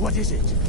What is it?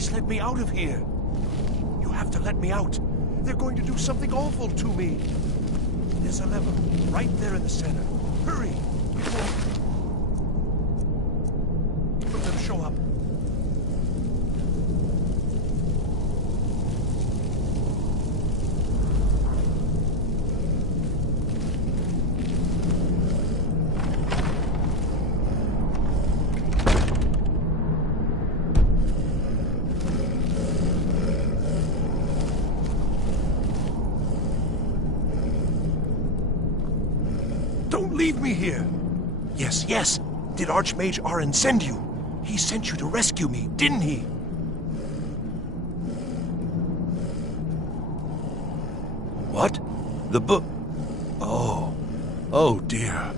Please let me out of here. You have to let me out. They're going to do something awful to me. There's a lever right there in the center. Hurry! Before them show up. Don't leave me here! Yes, yes! Did Archmage Arin send you? He sent you to rescue me, didn't he? What? The book? Oh. Oh dear.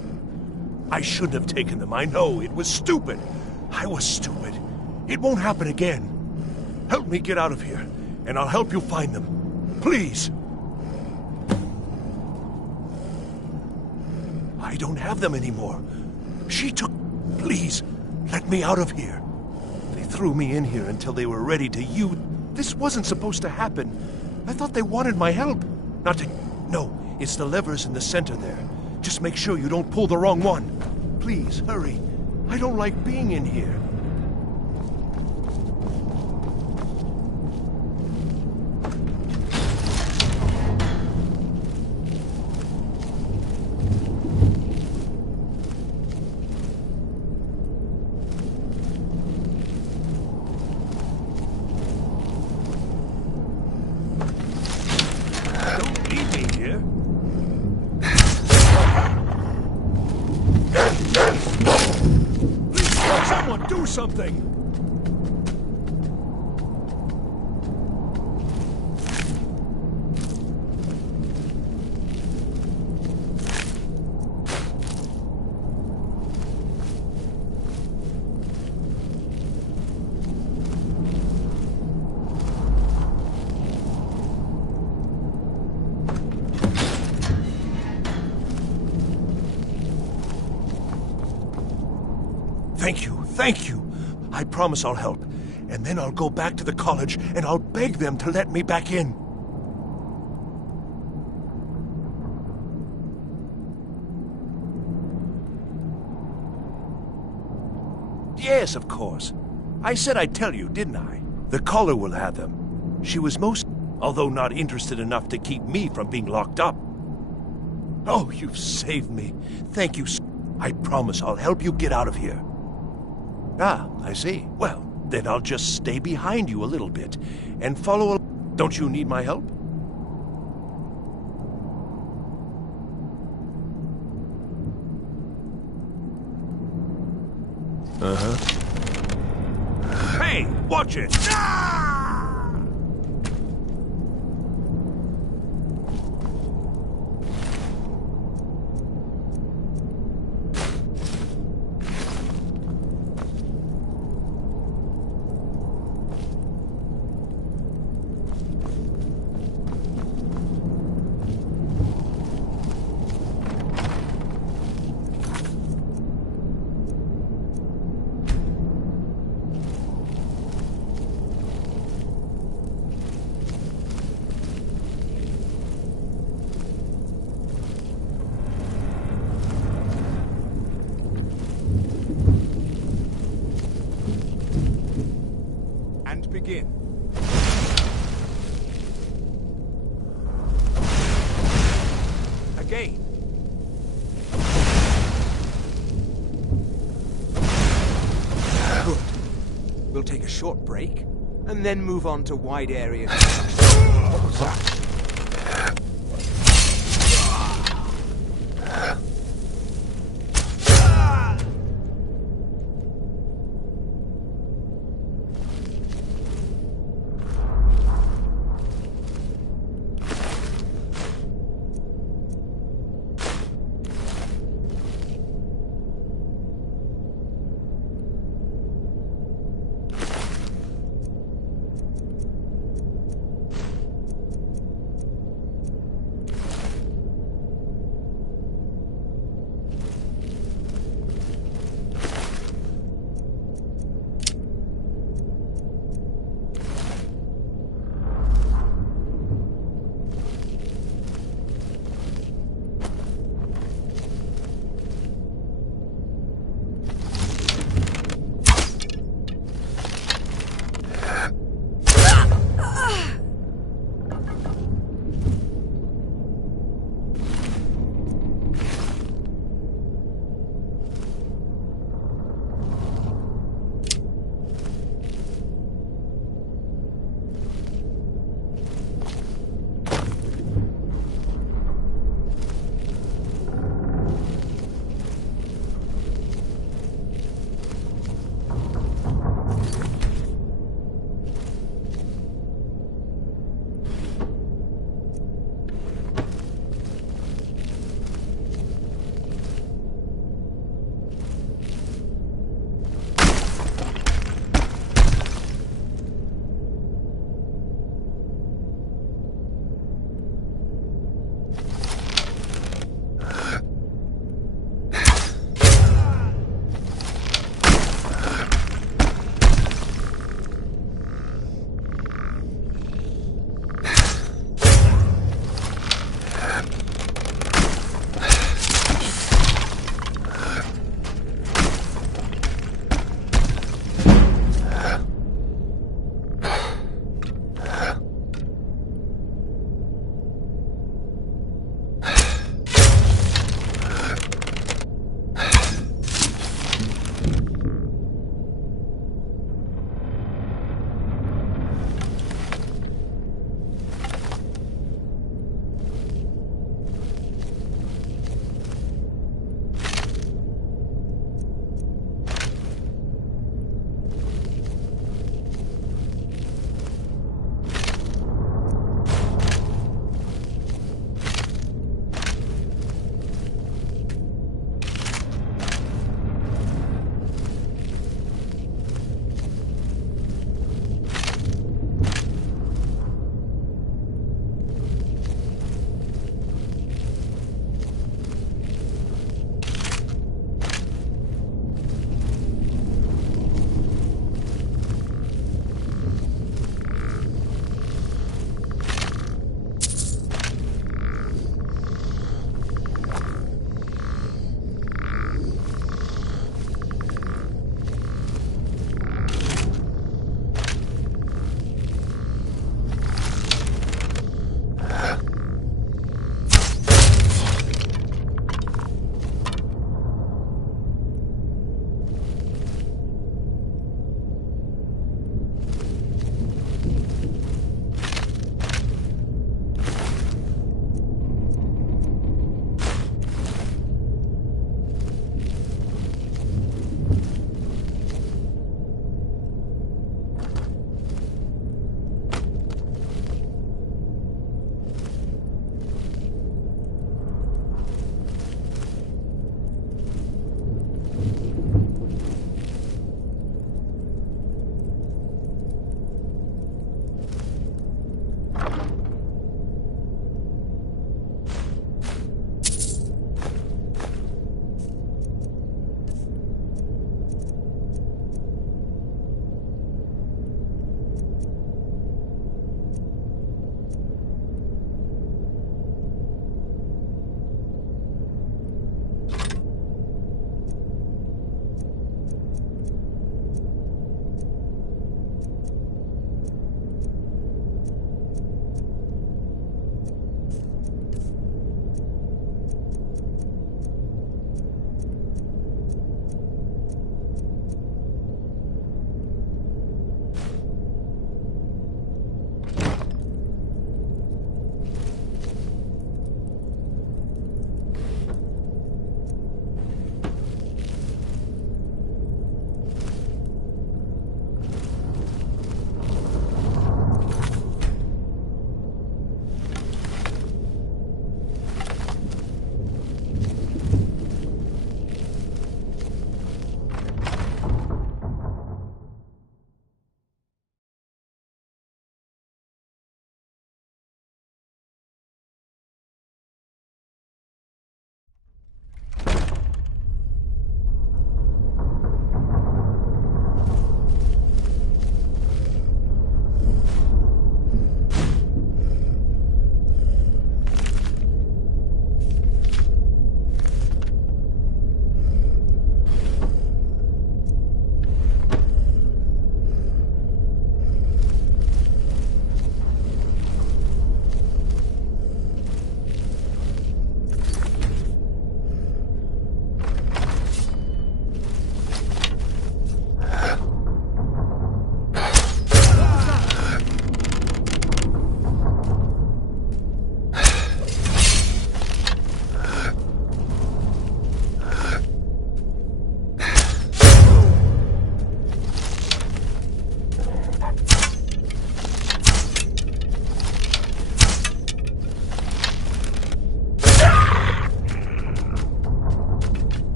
I shouldn't have taken them, I know. It was stupid. I was stupid. It won't happen again. Help me get out of here, and I'll help you find them. Please! I don't have them anymore. She took... Please, let me out of here. They threw me in here until they were ready to use... This wasn't supposed to happen. I thought they wanted my help. Not to... No, it's the levers in the center there. Just make sure you don't pull the wrong one. Please, hurry. I don't like being in here. Do something! Thank you. I promise I'll help. And then I'll go back to the college and I'll beg them to let me back in. Yes, of course. I said I'd tell you, didn't I? The caller will have them. She was although not interested enough to keep me from being locked up. Oh, you've saved me. Thank you. I promise I'll help you get out of here. Ah, I see. Well, then I'll just stay behind you a little bit and follow. Don't you need my help? Uh-huh. Hey, watch it! Ah! Begin. Again. Good. We'll take a short break, and then move on to wide area construction. What was that?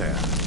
there.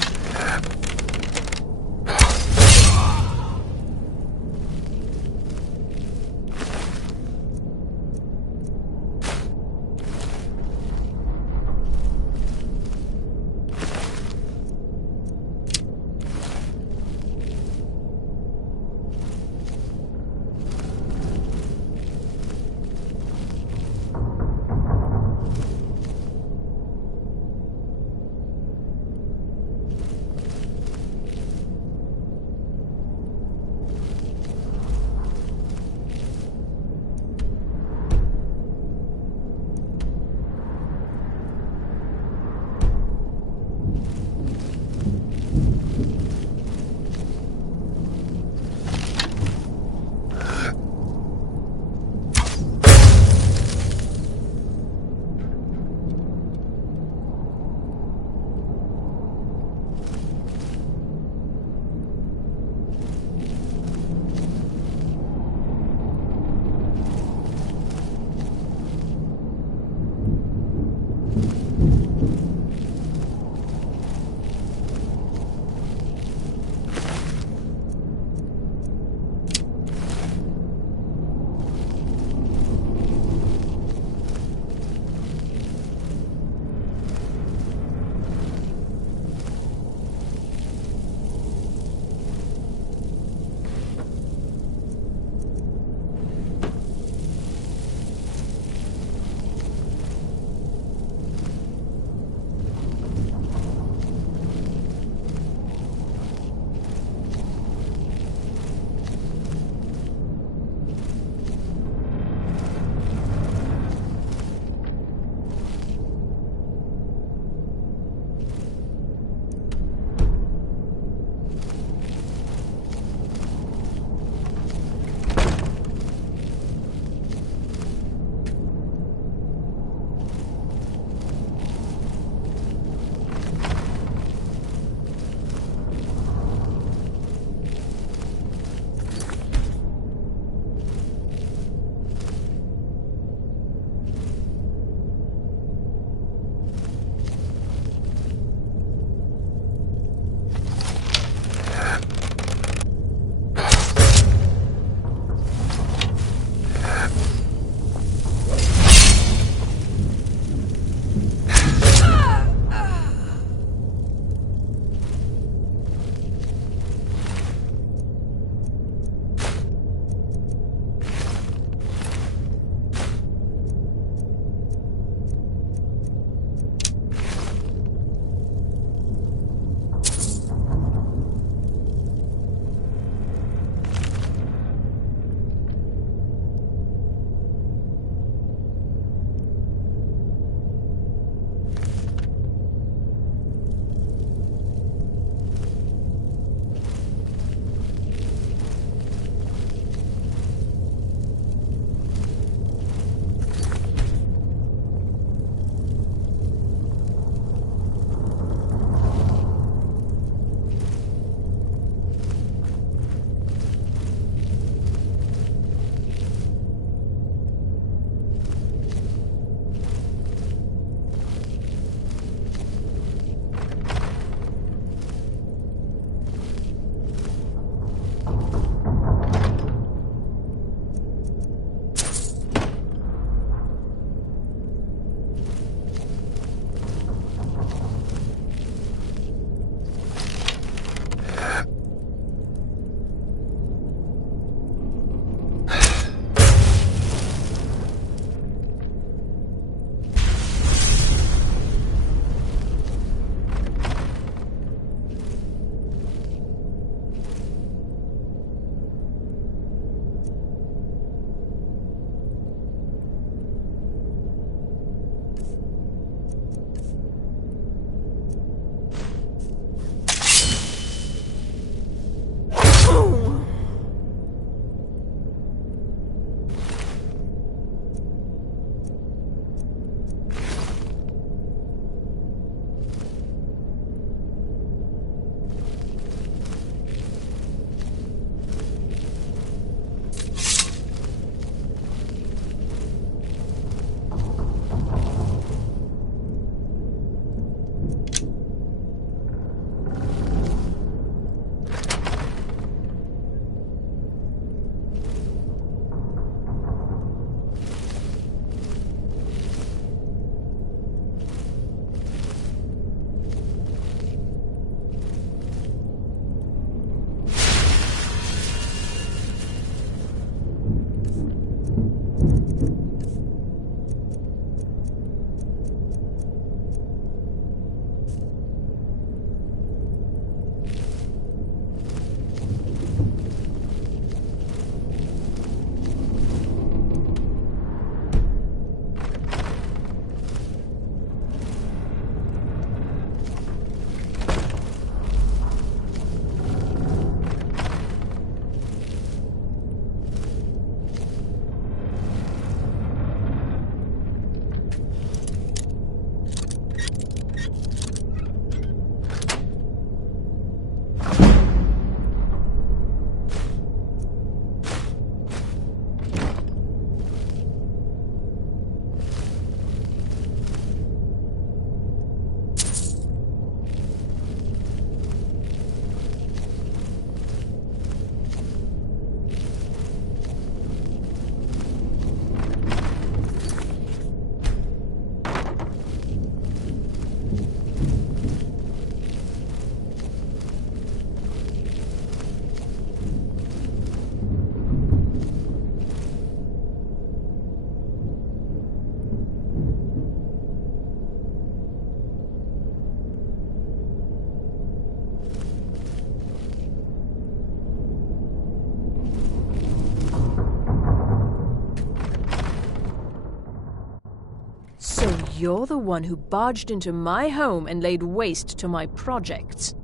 you're the one who barged into my home and laid waste to my projects.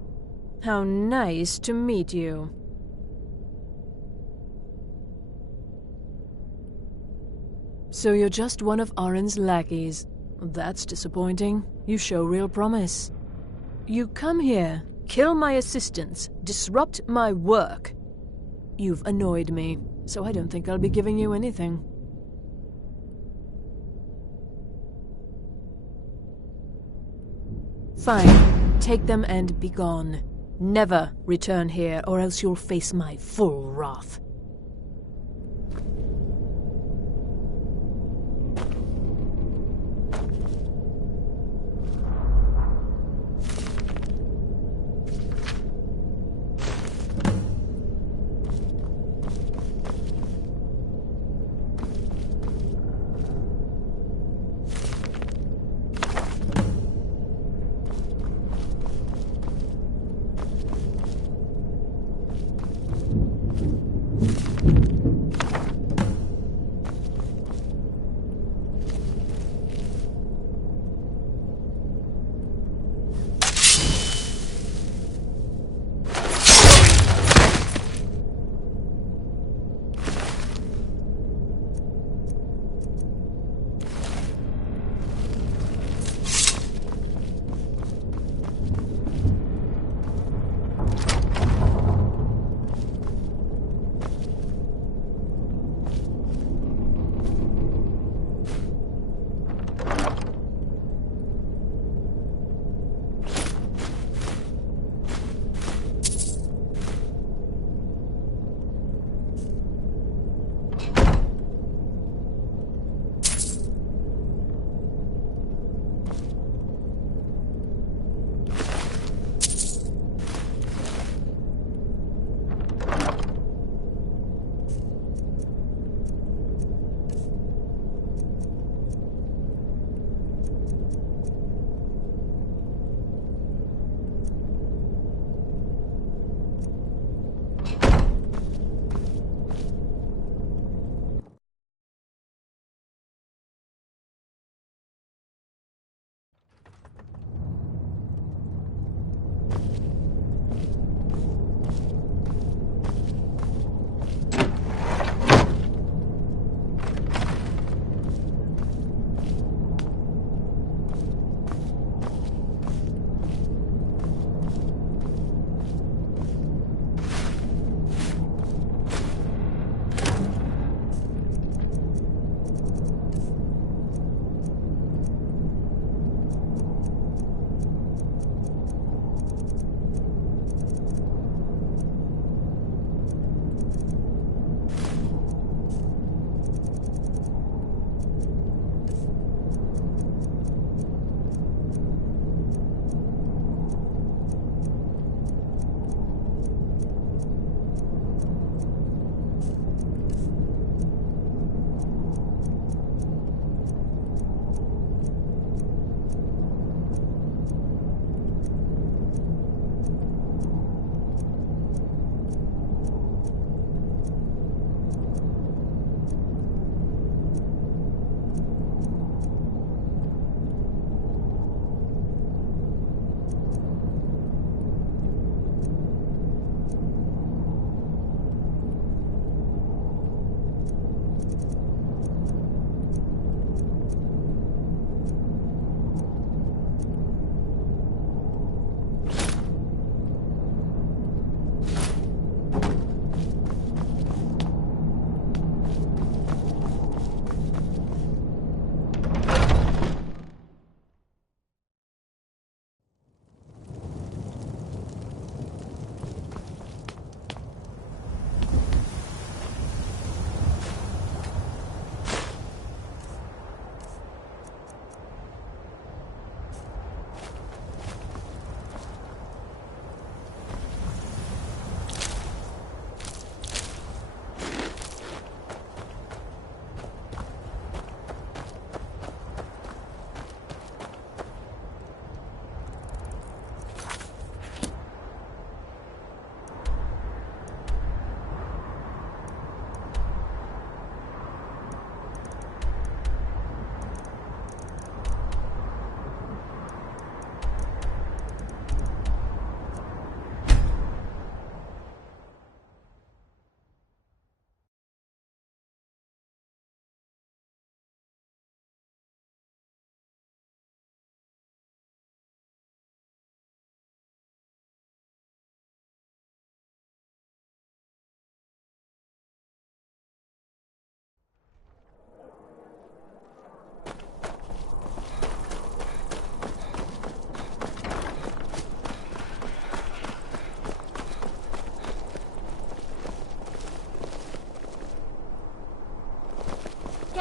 How nice to meet you. So you're just one of Arin's lackeys. That's disappointing. You show real promise. You come here, kill my assistants, disrupt my work. You've annoyed me, so I don't think I'll be giving you anything. Fine. Take them and be gone. Never return here, or else you'll face my full wrath.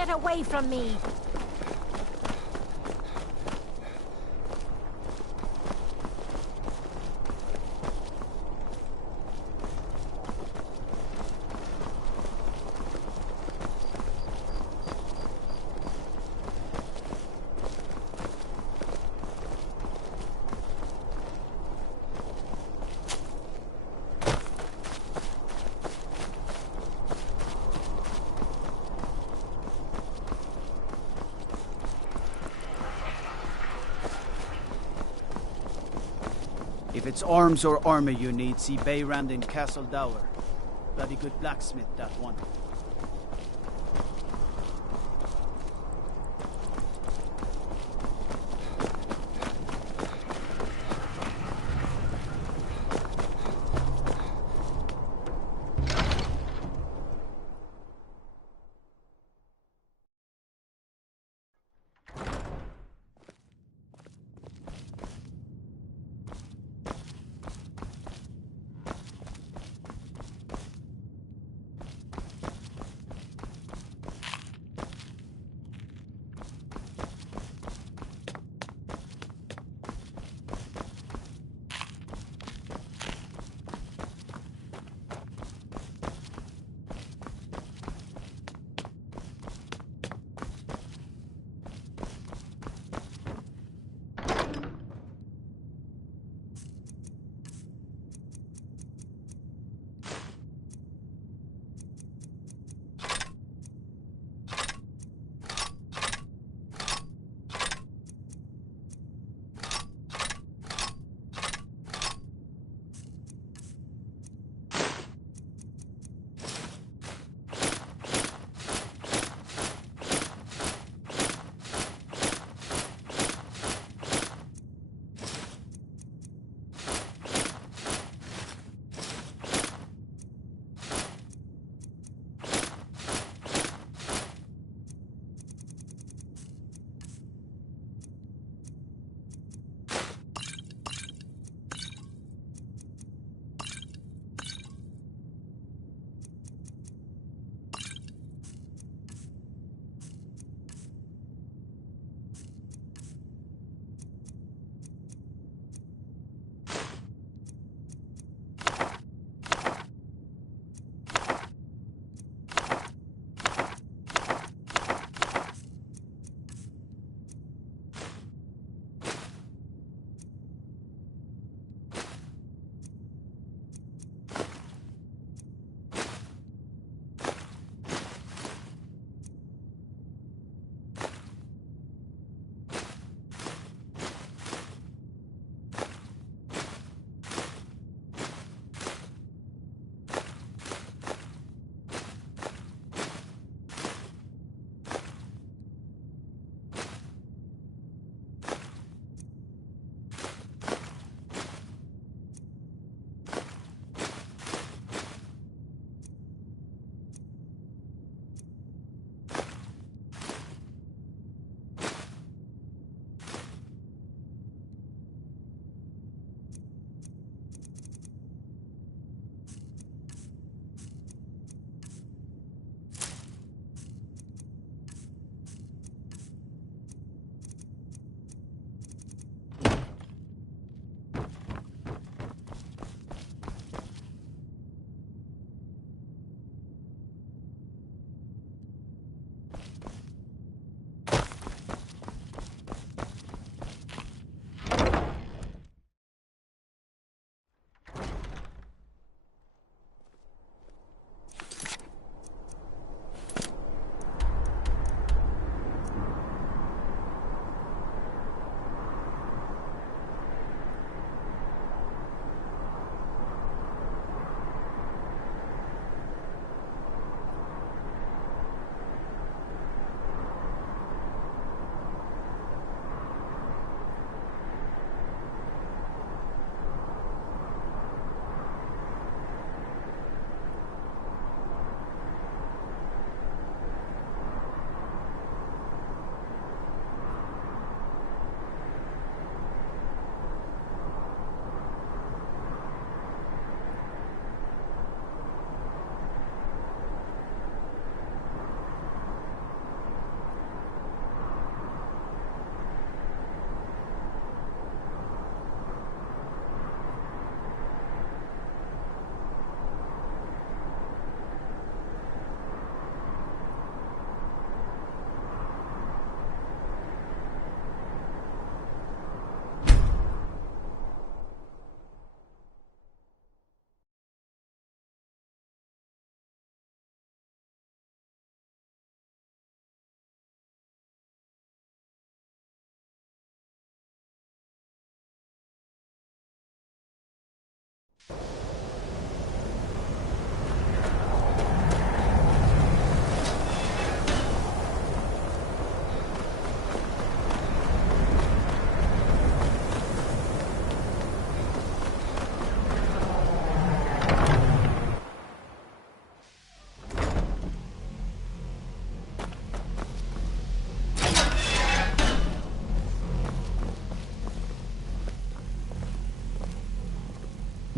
Get away from me! If it's arms or armor you need, see Bayrand in Castle Dower. Bloody good blacksmith, that one.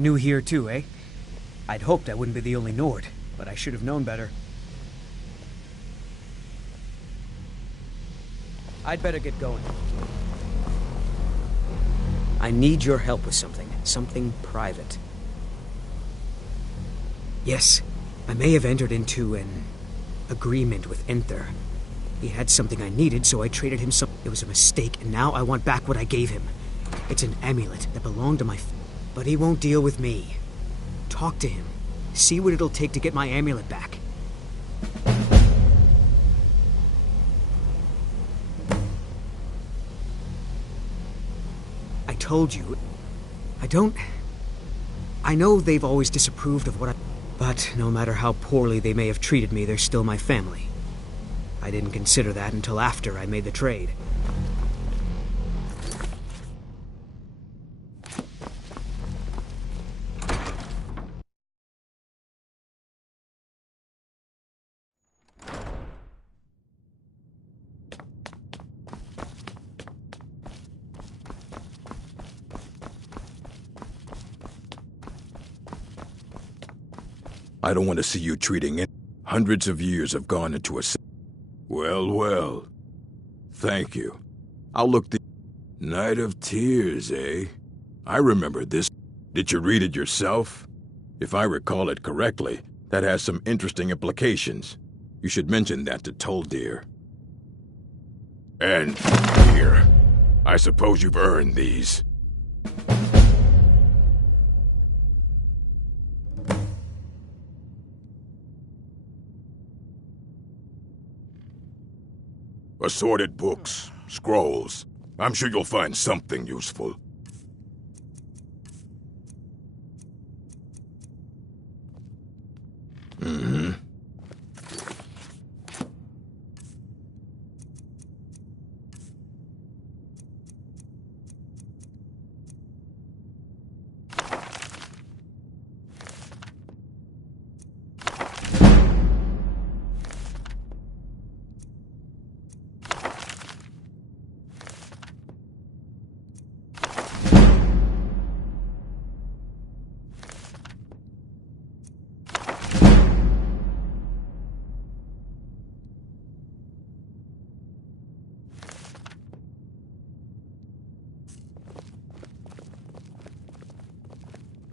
New here too, eh? I'd hoped I wouldn't be the only Nord, but I should have known better. I'd better get going. I need your help with something private. Yes, I may have entered into an agreement with Enther. He had something I needed, so I traded him some. It was a mistake, and now I want back what I gave him. It's an amulet that belonged to but he won't deal with me. Talk to him. See what it'll take to get my amulet back. I told you, I know they've always disapproved of but no matter how poorly they may have treated me, they're still my family. I didn't consider that until after I made the trade. I don't want to see you treating it. Hundreds of years have gone into a... Well, well. Thank you. I'll look the... Night of Tears, eh? I remember this. Did you read it yourself? If I recall it correctly, that has some interesting implications. You should mention that to Toldir. And here. I suppose you've earned these. Assorted books, scrolls. I'm sure you'll find something useful. Mm-hmm.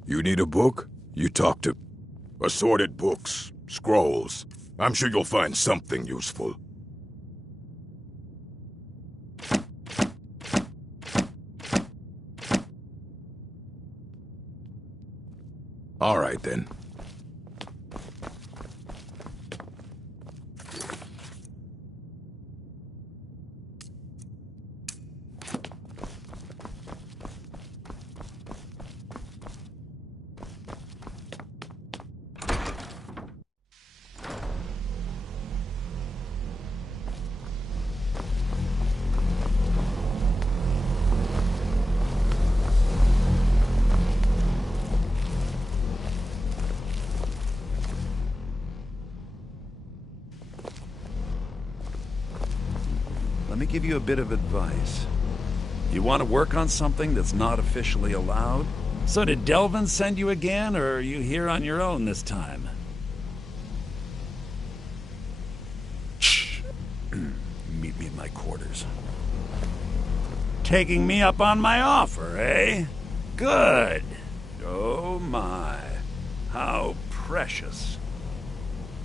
You need a book? You talk to... Assorted books, scrolls. I'm sure you'll find something useful. All right, then. Let me give you a bit of advice. You want to work on something that's not officially allowed? So did Delvin send you again, or are you here on your own this time? Shh. Meet me in my quarters. Taking me up on my offer, eh? Good. Oh my. How precious.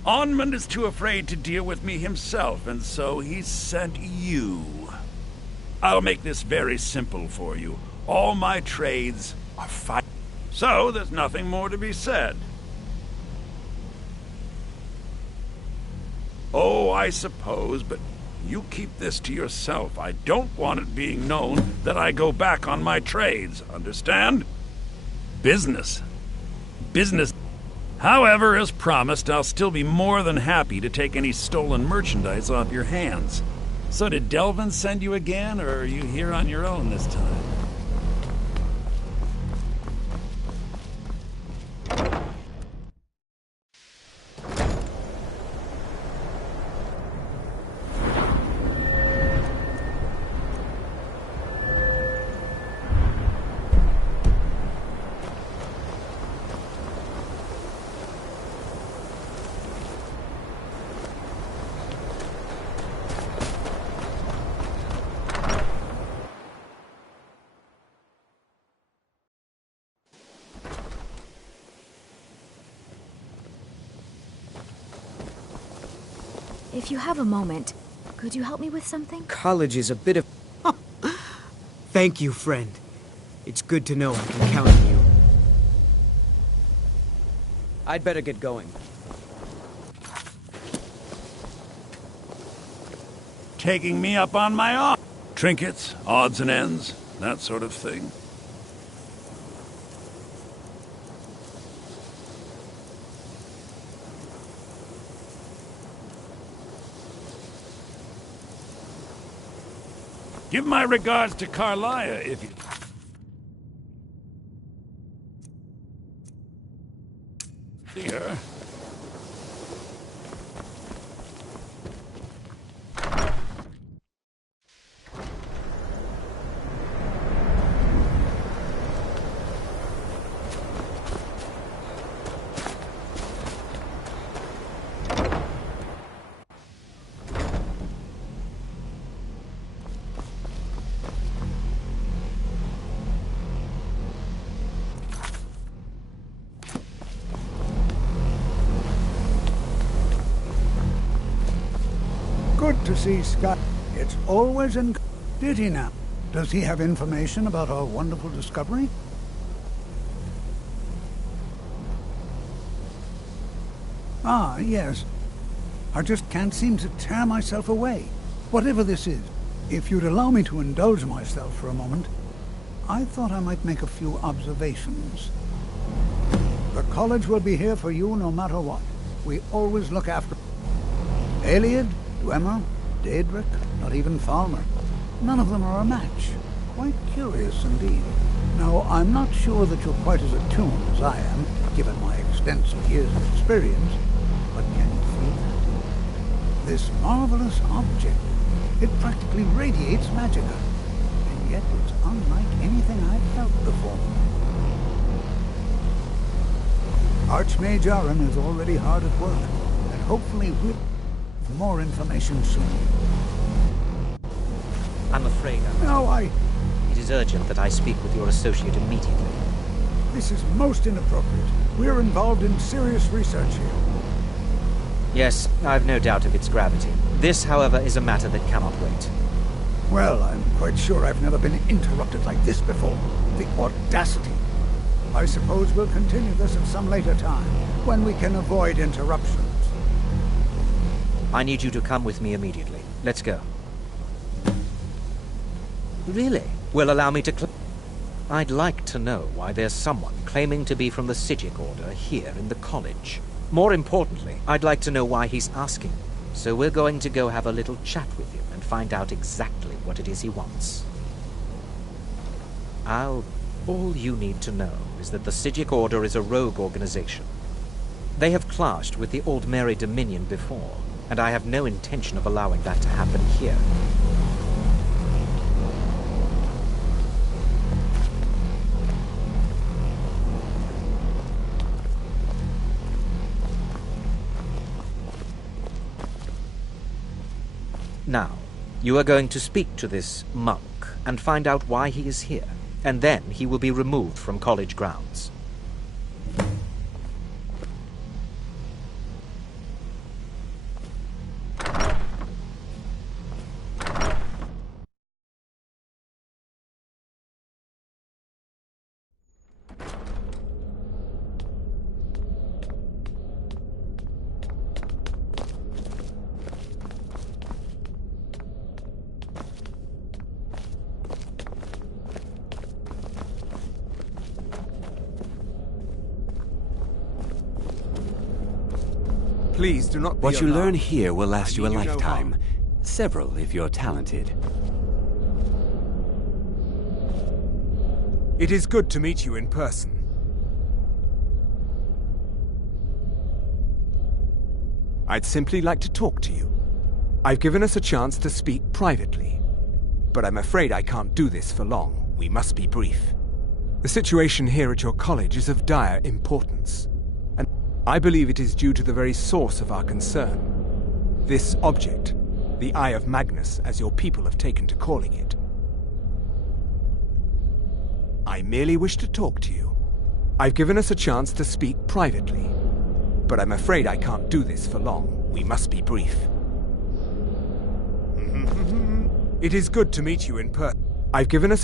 Onmund is too afraid to deal with me himself, and so he's sent you. I'll make this very simple for you. All my trades are fight. So there's nothing more to be said. Oh, I suppose, but you keep this to yourself. I don't want it being known that I go back on my trades, understand? Business. Business. However, as promised, I'll still be more than happy to take any stolen merchandise off your hands. So did Delvin send you again, or are you here on your own this time? If you have a moment, could you help me with something? College is a bit of... Thank you, friend. It's good to know I can count on you. I'd better get going. Taking me up on my offer. Trinkets, odds and ends, that sort of thing. Give my regards to Carlia if you... see her. Good to see Sky. It's always in... Did he now? Does he have information about our wonderful discovery? Ah, yes. I just can't seem to tear myself away. Whatever this is, if you'd allow me to indulge myself for a moment, I thought I might make a few observations. The college will be here for you no matter what. We always look after... Eliad, Dwemer, Daedric, not even Falmer. None of them are a match. Quite curious indeed. Now, I'm not sure that you're quite as attuned as I am, given my extensive years of experience, but can you feel that? This marvelous object, it practically radiates magicka, and yet it's unlike anything I've felt before. Archmage Aaron is already hard at work, and hopefully we'll have more information soon. I'm afraid No, it is urgent that I speak with your associate immediately. This is most inappropriate. We're involved in serious research here. Yes, I've no doubt of its gravity. This, however, is a matter that cannot wait. Well, I'm quite sure I've never been interrupted like this before. The audacity. I suppose we'll continue this at some later time, when we can avoid interruptions. I need you to come with me immediately. Let's go. Really? Well, allow me to I'd like to know why there's someone claiming to be from the Sijic Order here in the college. More importantly, I'd like to know why he's asking. So we're going to go have a little chat with him and find out exactly what it is he wants. All you need to know is that the Sijic Order is a rogue organization. They have clashed with the Old Mary Dominion before, and I have no intention of allowing that to happen here. Now, you are going to speak to this monk and find out why he is here, and then he will be removed from college grounds. Please do not be What you alarmed. learn here will last you a I mean, no lifetime. harm. Several if you're talented. It is good to meet you in person. I'd simply like to talk to you. I've given us a chance to speak privately, but I'm afraid I can't do this for long. We must be brief. The situation here at your college is of dire importance, and I believe it is due to the very source of our concern. This object, the Eye of Magnus, as your people have taken to calling it. I merely wish to talk to you. I've given us a chance to speak privately, but I'm afraid I can't do this for long. We must be brief. It is good to meet you in person. I've given us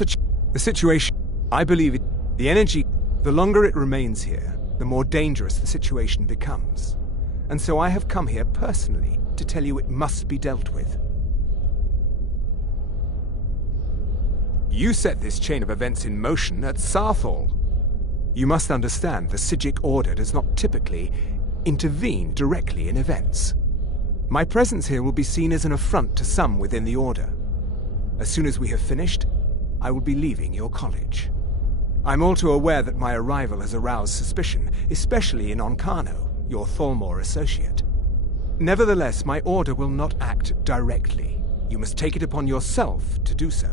the situation. I believe it. The energy, the longer it remains here, the more dangerous the situation becomes. And so I have come here personally to tell you it must be dealt with. You set this chain of events in motion at Sarthal. You must understand the Psijic Order does not typically intervene directly in events. My presence here will be seen as an affront to some within the Order. As soon as we have finished, I will be leaving your college. I'm all too aware that my arrival has aroused suspicion, especially in Onkano, your Thalmor associate. Nevertheless, my order will not act directly. You must take it upon yourself to do so.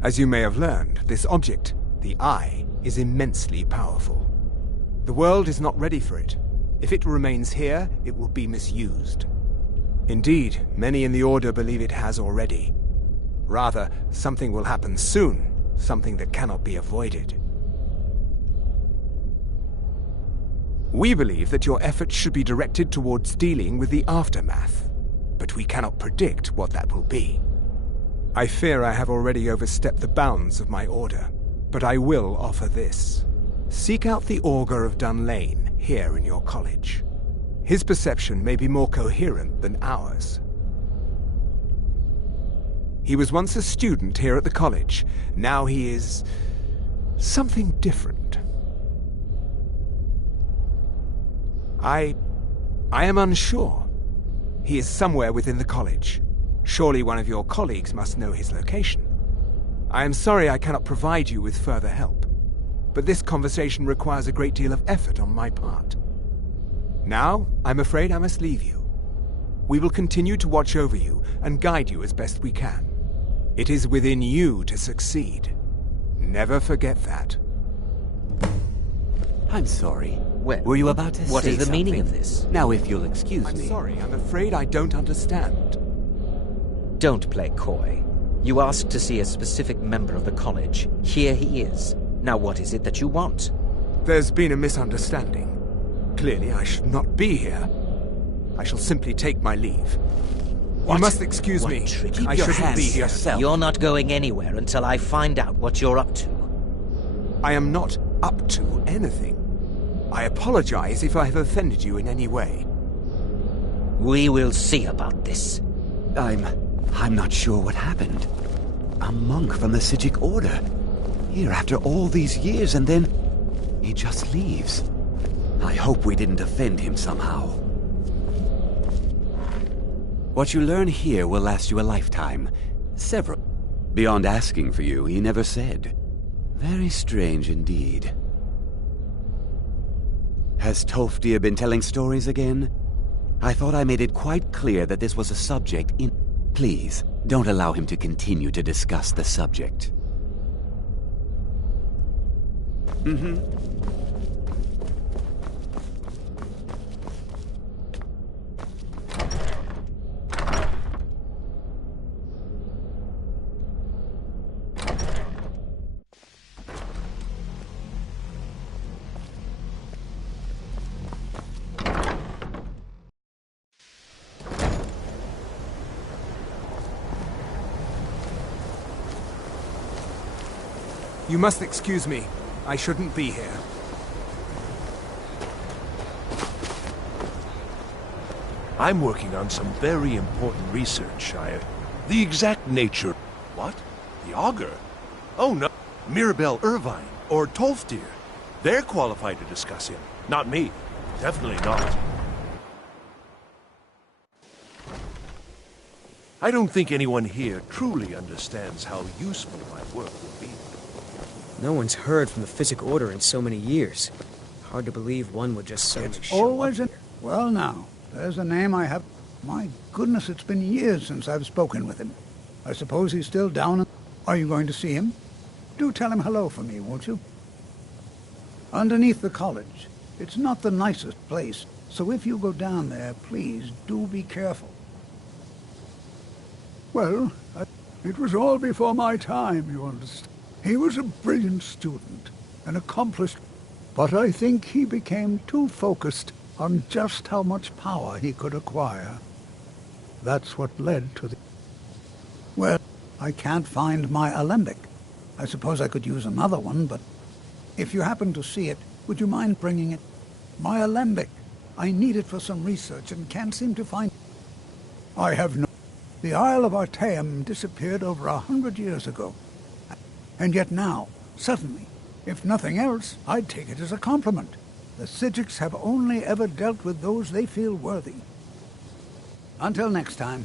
As you may have learned, this object, the Eye, is immensely powerful. The world is not ready for it. If it remains here, it will be misused. Indeed, many in the Order believe it has already. Rather, something will happen soon, something that cannot be avoided. We believe that your efforts should be directed towards dealing with the aftermath, but we cannot predict what that will be. I fear I have already overstepped the bounds of my order, but I will offer this. Seek out the Augur of Dunlane here in your college. His perception may be more coherent than ours. He was once a student here at the college. Now he is something different. I am unsure. He is somewhere within the college. Surely one of your colleagues must know his location. I am sorry I cannot provide you with further help, but this conversation requires a great deal of effort on my part. Now, I'm afraid I must leave you. We will continue to watch over you and guide you as best we can. It is within you to succeed. Never forget that. I'm sorry. Well, were you about to say what is the something? meaning of this? Now, if you'll excuse me. I'm sorry, I'm afraid I don't understand. Don't play coy. You asked to see a specific member of the college. Here he is. Now what is it that you want? There's been a misunderstanding. Clearly I should not be here. I shall simply take my leave. What? You must excuse What me. trick? I your shouldn't hands be to here. yourself. You're not going anywhere until I find out what you're up to. I am not up to anything. I apologize if I have offended you in any way. We will see about this. I'm not sure what happened. A monk from the Psijic Order. Here after all these years, and then he just leaves. I hope we didn't offend him somehow. What you learn here will last you a lifetime. Several. Beyond asking for you, he never said. Very strange indeed. Has Toftir been telling stories again? I thought I made it quite clear that this was a subject in... Please, don't allow him to continue to discuss the subject. You must excuse me. I shouldn't be here. I'm working on some very important research. The exact nature... What? The Augur? Oh no, Mirabelle Irvine, or Tolfdir. They're qualified to discuss him. Not me. Definitely not. I don't think anyone here truly understands how useful my work will be. No one's heard from the Psijic Order in so many years. Hard to believe one would just suddenly show Always up. Well now, there's a name I have... My goodness, it's been years since I've spoken with him. I suppose he's still down... Are you going to see him? Do tell him hello for me, won't you? Underneath the college. It's not the nicest place, so if you go down there, please do be careful. Well, it was all before my time, you understand. He was a brilliant student, an accomplished, but I think he became too focused on just how much power he could acquire. That's what led to the... Well, I can't find my alembic. I suppose I could use another one, but if you happen to see it, would you mind bringing it? My alembic. I need it for some research and can't seem to find... I have no... The Isle of Artaeum disappeared over 100 years ago. And yet now, suddenly, if nothing else, I'd take it as a compliment. The Psijics have only ever dealt with those they feel worthy. Until next time.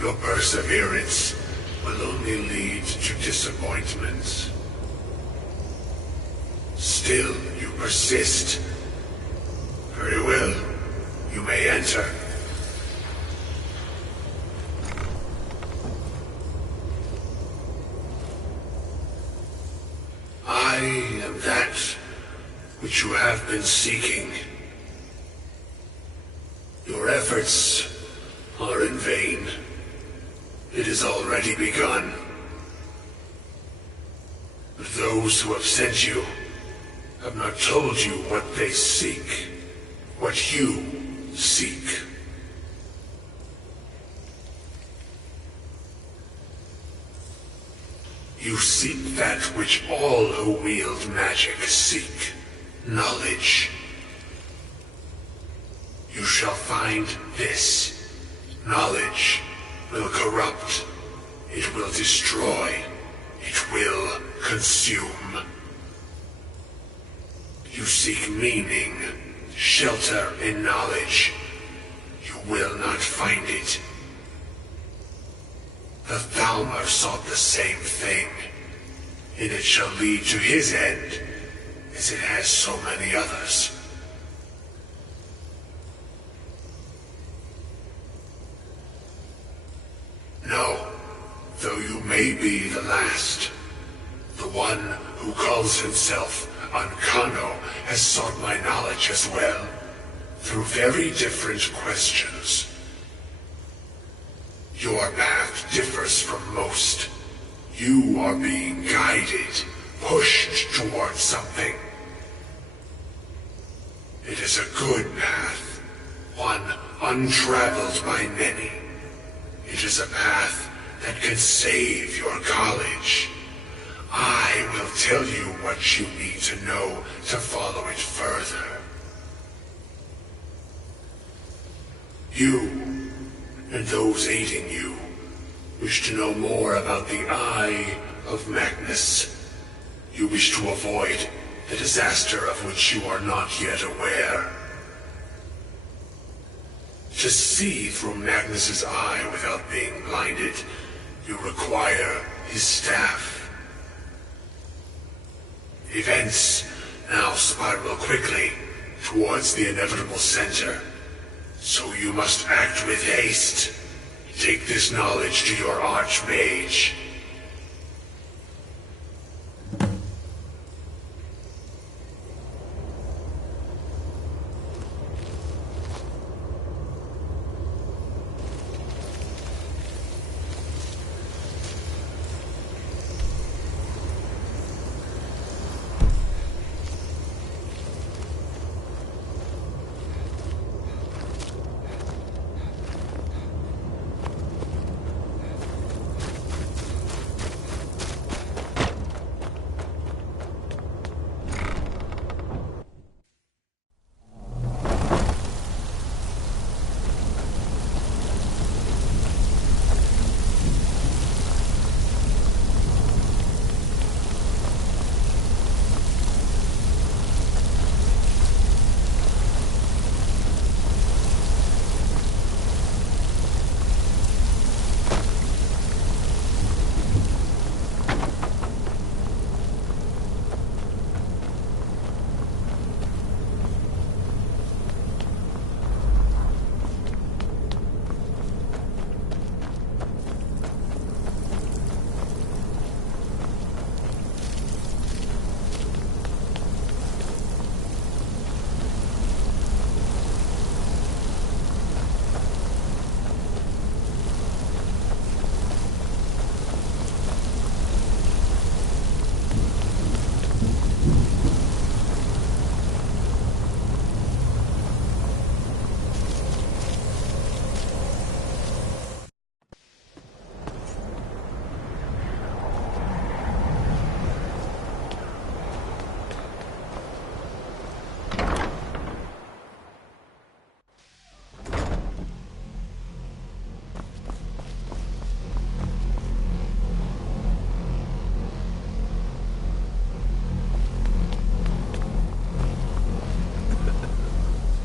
Your perseverance will only lead to disappointments. Still, you persist. Very well. You may enter. I am that which you have been seeking. Your efforts are in vain. It has already begun. But those who have sent you have not told you what they seek, what you seek. You seek that which all who wield magic seek, knowledge. You shall find this. Knowledge will corrupt. It will destroy. It will consume. You seek meaning, shelter in knowledge. You will not find it. The Thalmor sought the same thing, and it shall lead to his end, as it has so many others. No, though you may be the last, the one who calls himself Ancano has sought my knowledge as well, through very different questions. Your path differs from most. You are being guided, pushed towards something. It is a good path, one untraveled by many. It is a path that can save your college. I will tell you what you need to know to follow it further. You, and those aiding you, wish to know more about the Eye of Magnus. You wish to avoid the disaster of which you are not yet aware. To see through Magnus's eye without being blinded, you require his staff. Events now spiral quickly towards the inevitable center, so you must act with haste. Take this knowledge to your Archmage.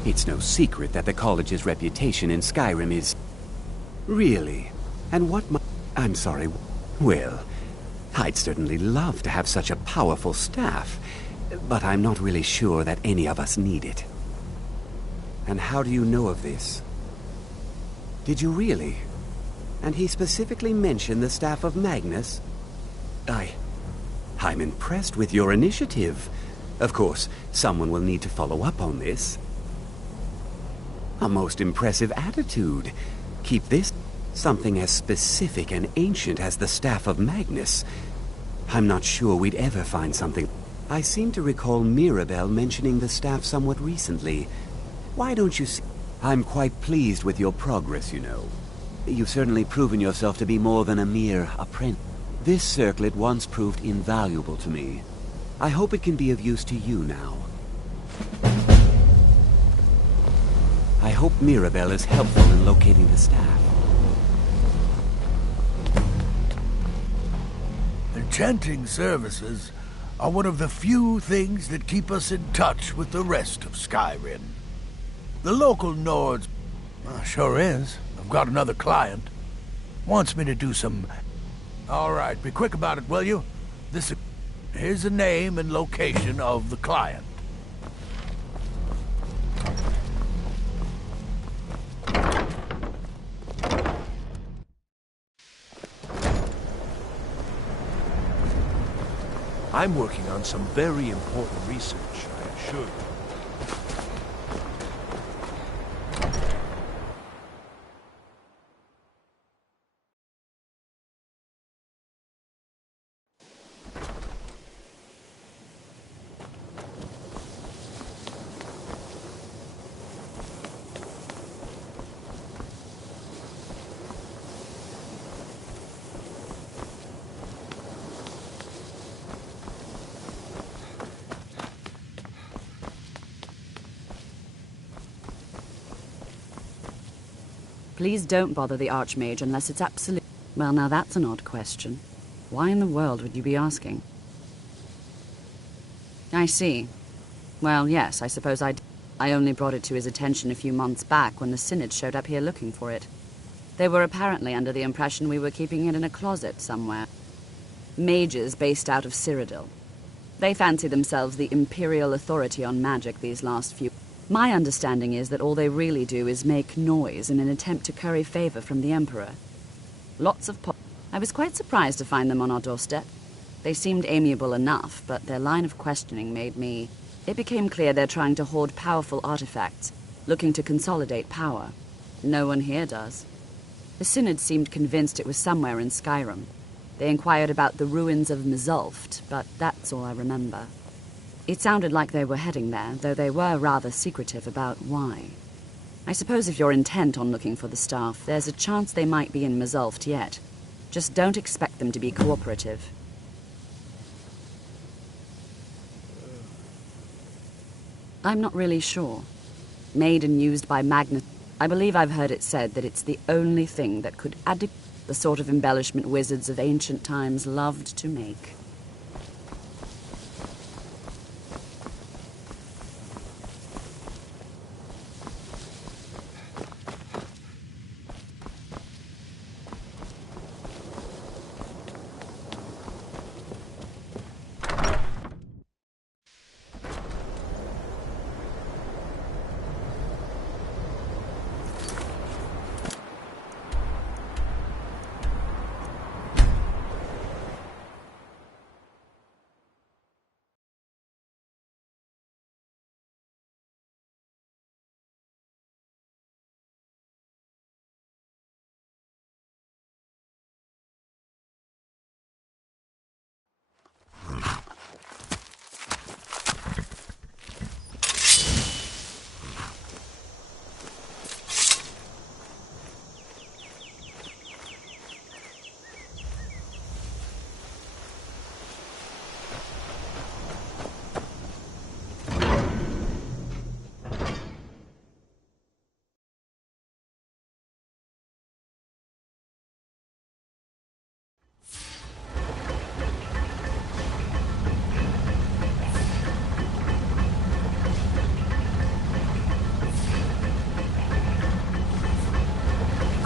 It's no secret that the college's reputation in Skyrim is... Really? And what I'm sorry. Well, I'd certainly love to have such a powerful staff, but I'm not really sure that any of us need it. And how do you know of this? Did you really? And he specifically mentioned the staff of Magnus? I'm impressed with your initiative. Of course, someone will need to follow up on this. A most impressive attitude. Keep this. Something as specific and ancient as the staff of Magnus. I'm not sure we'd ever find something. I seem to recall Mirabelle mentioning the staff somewhat recently. Why don't you see? I'm quite pleased with your progress, you know. You've certainly proven yourself to be more than a mere apprentice. This circlet once proved invaluable to me. I hope it can be of use to you now. I hope Mirabelle is helpful in locating the staff. Enchanting services are one of the few things that keep us in touch with the rest of Skyrim. The local Nords... sure is. I've got another client. Wants me to do some... All right, be quick about it, will you? Here's the name and location of the client. I'm working on some very important research, I assure you. Please don't bother the Archmage unless it's absolute... Well, now that's an odd question. Why in the world would you be asking? I see. Well, yes, I suppose I only brought it to his attention a few months back when the Synod showed up here looking for it. They were apparently under the impression we were keeping it in a closet somewhere. Mages based out of Cyrodiil. They fancy themselves the imperial authority on magic these last few... My understanding is that all they really do is make noise in an attempt to curry favor from the Emperor. Lots of I was quite surprised to find them on our doorstep. They seemed amiable enough, but their line of questioning made me... It became clear they're trying to hoard powerful artifacts, looking to consolidate power. No one here does. The Synod seemed convinced it was somewhere in Skyrim. They inquired about the ruins of Mzulft, but that's all I remember. It sounded like they were heading there, though they were rather secretive about why. I suppose if you're intent on looking for the staff, there's a chance they might be in Mzulft yet. Just don't expect them to be cooperative. I'm not really sure. Made and used by Magnus, I believe I've heard it said that it's the only thing that could add the sort of embellishment wizards of ancient times loved to make.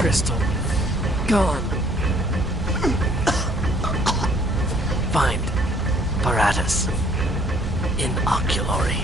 crystal. Gone. Find Paratus. Inoculory.